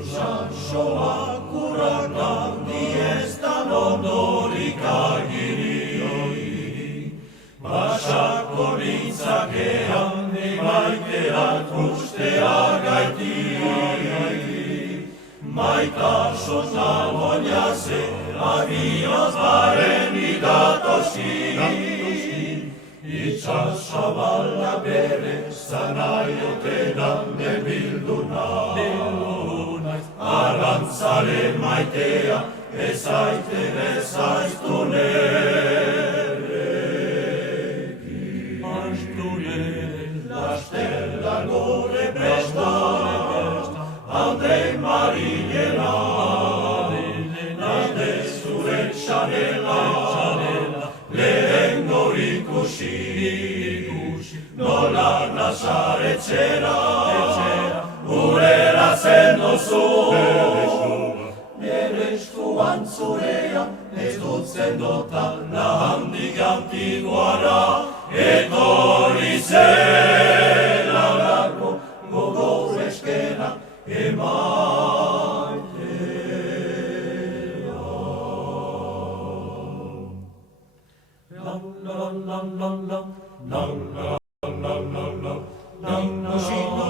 Sasoak urrakan diestan ondorik agiri. Pasako nintzakean emaiteak ustea gaiti. Maitasun nagoiaze abioz baren idatosi. Itxasabala bere zanaiotenan debilduna. Arantzaren maitea ezaite bezaiztu nerekin. Lastela gore presta, alde marinela, alde zure txanela, lehen gorikusi, nola nazaretzera, urera zen dozu. Nere estuan zurea, ez dut zendotan nahandik antiguara, etorri zela lako gogo eskera emaitera. Ningusino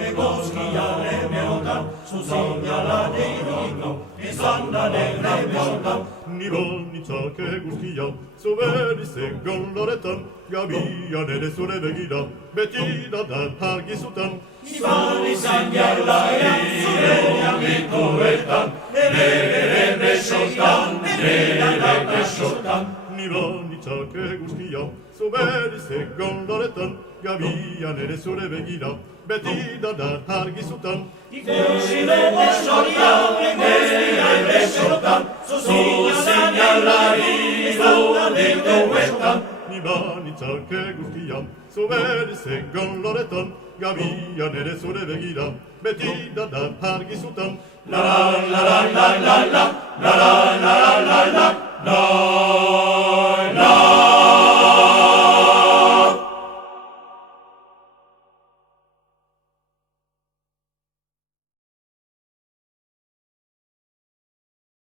egozkia lemeotan, zuzina laneiriko, izan da negre besotan. Nibonitzake guztia, zuberizen goloretan, gabian ere zure begira, beti dadan argizutan. Izan jarlaia, zure jamikoetan, nere besotan, nere besotan. Nibonitzake guztia, zuberizen goloretan, gabian ere zure begira, beti dadan argizutan. Ikusine besotan, egozkian besotan, zuzen jarlari, izan dituetan. Nibonitzake guztia, zuberizen goloretan, gabian ere zure begira, beti dadan argizutan. La la la la la la la la la la la la la la la.